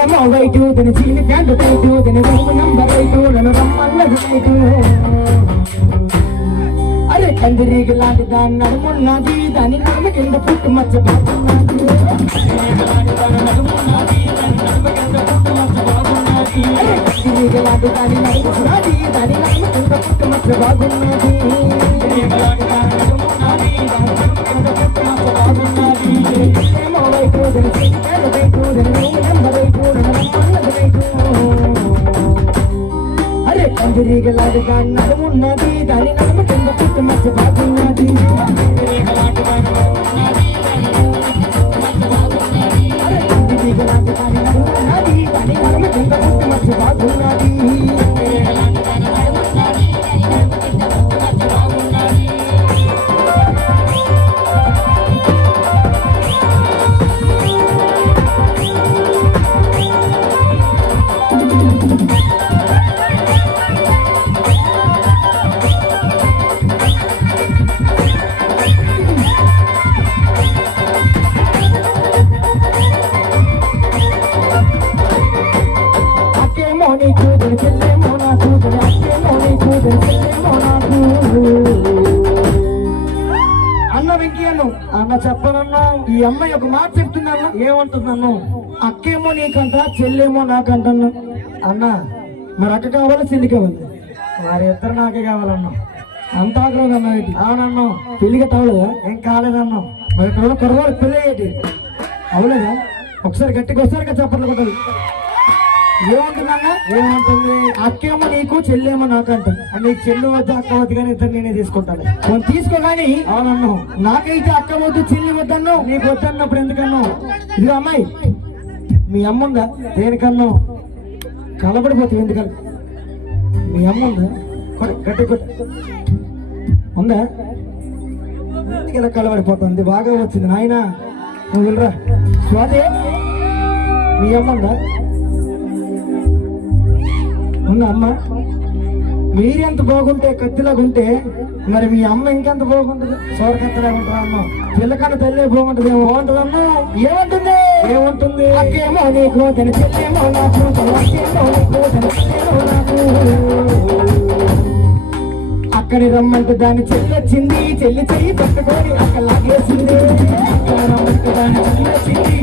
చెల్లేమో white దాని చీని pant tight దాని room number 8 నన్ను రమ్మన్నది నైటు అరే కందిరీగ లాంటి దాన్ని నడుమున్నది దాని నడుమ కింద పుట్టు మచ్చ బాగున్నది అరే కందిరీగ లాంటి దాని నడుమున్నది దాని నడుమ కింద పుట్టు మచ్చ బాగున్నది ఏమో వైపు దాని చీని ప్యాంటు టైటు దాని రూమ్ నంబర్ 8 నన్ను రమ్మన్నది నైటు అరే కందిరీగలాంటి దాని నడుమున్నది దాని నడుమ కింద పుట్టు మచ్చ బాగున్నది అరే కందిరీగలాంటి దాని నడుమున్నది దాని నడుమ కింద పుట్టు మచ్చ బాగున్నది అన్న వెంకయ్యను అన్న చెప్పనన్నా ఈ అమ్మాయి ఒక మాట చెప్తున్నాను ఏమంటున్నాను అక్కేమో నీకంట చెల్లేమో నాకంటన్నా అన్న మరి అక్క కావాలా చెల్లి కావాలి వారి ఇద్దరు నాకే కావాలన్నా అంత ఆగ్రహం అన్నా ఏంటి అవునన్నా పెళ్లిగా కావలేదా ఏం కాలేదన్నా మరి కుర్రవాడు పెళ్ళి ఏంటి అవలేదా ఒకసారి గట్టిగా ఒకసారిగా చెప్పట్లు కొట్టాలి ఏమంటున్నా ఏమంటుంది అక్కేమో నీకు చెల్లేమో నాకంట నీకు చెల్లి వద్దు అక్క వద్దు కానీ ఇద్దరు నేనే తీసుకుంటాను కొన్ని తీసుకోగాని అవునన్ను నాకైతే అక్క వద్దు చెల్లి వద్దన్ను నీకు వద్దన్నప్పుడు ఎందుకన్నా ఇది అమ్మాయి మీ అమ్మ ఉందా దేనికన్నా కలబడిపోతుంది ఎందుకని మీ అమ్మ ఉందా గట్టి ఉందా ఇలా కలబడిపోతుంది బాగా వచ్చింది నాయన నువ్వు వెళ్ళరా స్వాతి మీ అమ్మ ఉందా ఉన్న అమ్మ మీరెంత బాగుంటే కత్తిలాగా ఉంటే మరి మీ అమ్మ ఇంకెంత బాగుంటుంది సోరకత్తలాగా ఉంటుంది అమ్మ పిల్లకన్నా తల్లి బాగుంటుంది బాగుంటుంది అమ్మ ఏమంటుంది ఏమంటుంది అక్కేమో నీకు తన చెల్లేమో నాకు అక్కేమో నీకు తన చెల్లేమో నాకు అక్కడి రమ్మంటే దాన్ని చెల్లి వచ్చింది చెల్లి చెయ్యి పట్టుకొని అక్క లాగేసింది రమ్మంటే దాన్ని చెల్లి వచ్చింది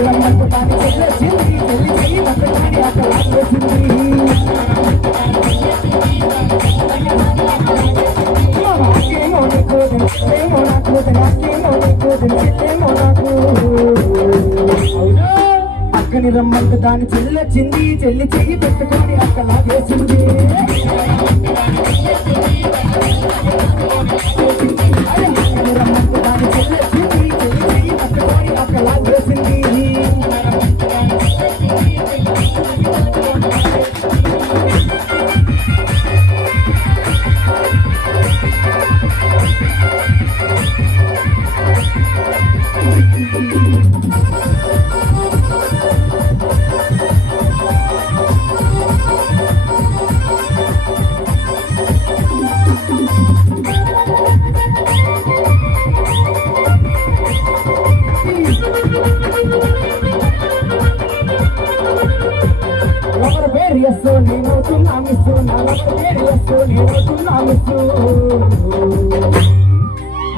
రమ్మంటే దాన్ని చెల్లి వచ్చింది చెల్లి చెయ్యి పట్టుకొని అక్క లాగేసింది అక్కేమో నీకు చెల్లేమో నాకు అక్కేమో నీకు చెల్లేమో నాకు అక్కని రమ్మంటే దాన్ని చెల్లి వచ్చింది చెల్లి చెయ్యి పెట్టుకొని అక్క లాగేసింది అక్కని రమ్మంటే దాన్ని చెల్లి వచ్చింది చెల్లి చెయ్యి పెట్టుకొని అక్క లాగేసింది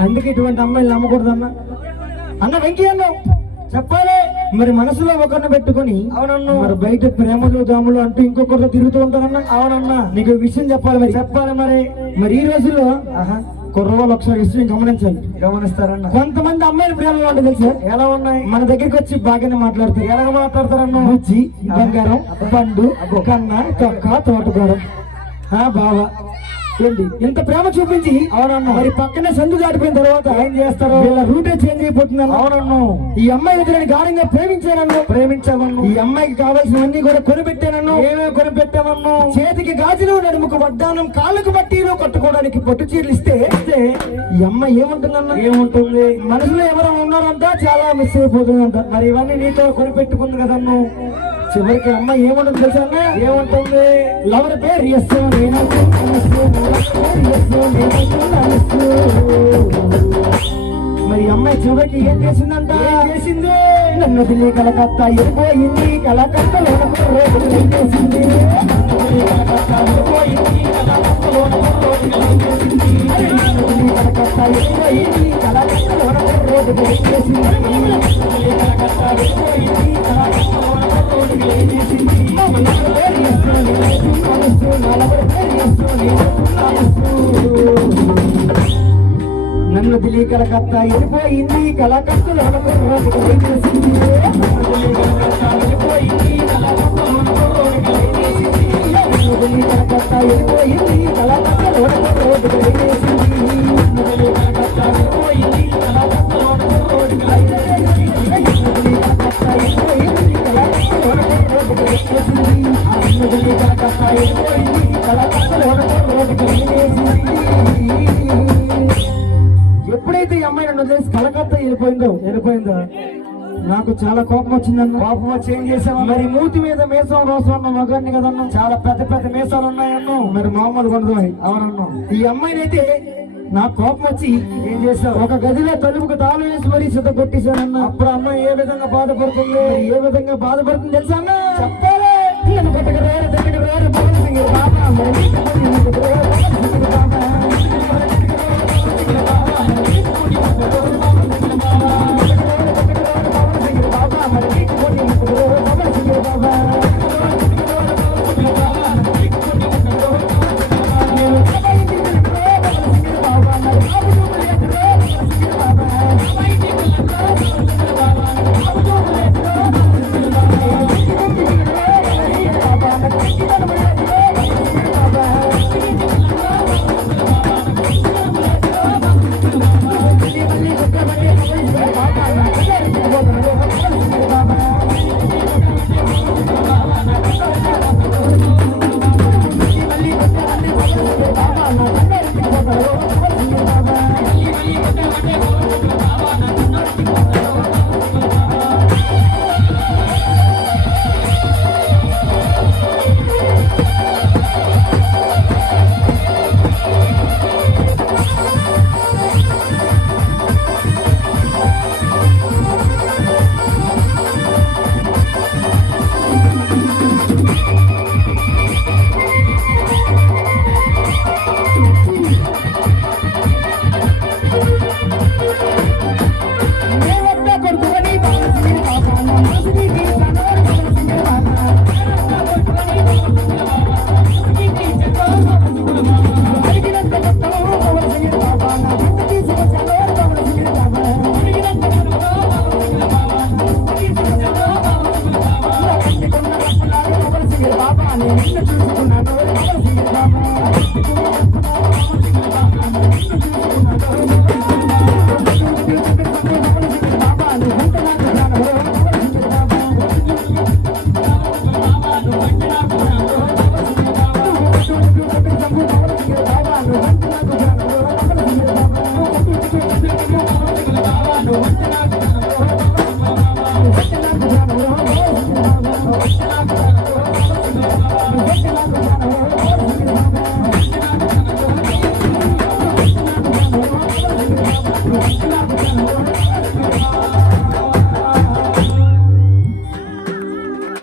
అందుకే ఇటువంటి అమ్మాయిలు నమ్మకూడదు అన్న వెంకయ్యను చెప్పాలి మరి మనసులో ఒకరిని పెట్టుకుని అవునన్నా మరి బయట ప్రేమలు దాములు అంటూ ఇంకొకరితో తిరుగుతూ ఉంటారన్నా అవునన్నా నీకు విషయం చెప్పాలి మరి చెప్పాలి మరి ఈ రోజుల్లో కుర్రవాళ్ళు ఒకసారి విషయం గమనిస్తారన్న కొంతమంది అమ్మాయిలు ప్రేమలో ఉంటుంది తెలుసా ఎలా ఉన్నాయి మన దగ్గరికి వచ్చి బాగానే మాట్లాడతారు ఎలా మాట్లాడతారన్న బుజ్జి బంగారం పండు కన్న తొక్క తోటకూర బావా ఏంటి ఇంత ప్రేమ చూపించి అవునన్నా మరి పక్కనే సందు దాటిపోయిన తర్వాత ఏం చేస్తారు వీళ్ళ రూటే చేంజ్ అయిపోతుందన్న అవునన్ను ఈ అమ్మాయి దగ్గర గాఢంగా ప్రేమించామన్ను ఈ అమ్మాయికి కావాల్సినవన్నీ కూడా కొనిపెట్టానన్ను ఏమేమి కొనిపెట్టామన్ను చేతికి గాజులు నడుముకు వడ్డానం కాళ్ళకు బట్టీలు కట్టుకోవడానికి పట్టు చీరలు ఇస్తే ఈ అమ్మాయి ఏముంటుందన్న ఏముంటుంది మనసులో ఎవరైనా ఉన్నారంట చాలా మిస్ అయిపోతుందంట మరి ఇవన్నీ నీతో కొనిపెట్టుకుంది కదన్ను చివరికి అమ్మాయి ఏముంటుంది తెలుసా అన్న ఏముంటుంది లవర్ పేరు మరి అమ్మాయి చివరికి ఏం చేసిందంట? చేసింది నన్ను ఢిల్లీ కలకత్తా వెళ్ళిపోయింది, కలకత్తాలో రోజు ఏం చేసింది? కలకత్తా వెళ్ళిపోయింది, కలకత్తాలో కలకత్తా వెళ్ళిపోయింది, కలకత్తాలో రోజు ఏం చేసింది? కలకత్తా వెళ్ళిపోయింది, కలకత్తాలో రోజు ఏం చేసింది? నన్ను ఢిల్లీ కలకత్తా వెళ్ళిపోయింది, కలకత్తాలో రోజు ఏం చేసింది? వెళ్ళిపోయింది, కలకత్తా వెళ్ళిపోయింది, కలకత్తాలో రోజు ఏం చేసింది? ఎప్పుడైతే ఈ అమ్మాయి నన్ను వదిలేసి కలకత్తా వెళ్ళిపోయిందో నాకు చాలా కోపం వచ్చిందన్న. కోపం వచ్చి ఏం చేసావు? మరి మూతి మీద మీసం రోసం ఉన్న మగాన్ని కదన్నా, చాలా పెద్ద పెద్ద మీసాలు ఉన్నాయన్నా, మరి మామూలు ఉండదు. అవునన్నా, ఈ అమ్మాయిని అయితే నాకు కోపం వచ్చి ఏం చేస్తావు? ఒక గదిలో తలుపుకు తాళం వేసి మరీ సిద్ధ కొట్టేశానన్న. అప్పుడు అమ్మాయి ఏ విధంగా బాధపడుతుంది, ఏ విధంగా బాధపడుతుంది తెలుసా అన్న? చెప్పాలి. నన్ను కొట్టగరారు, దగ్గర పవన్ సింగ్ బాబా, మరి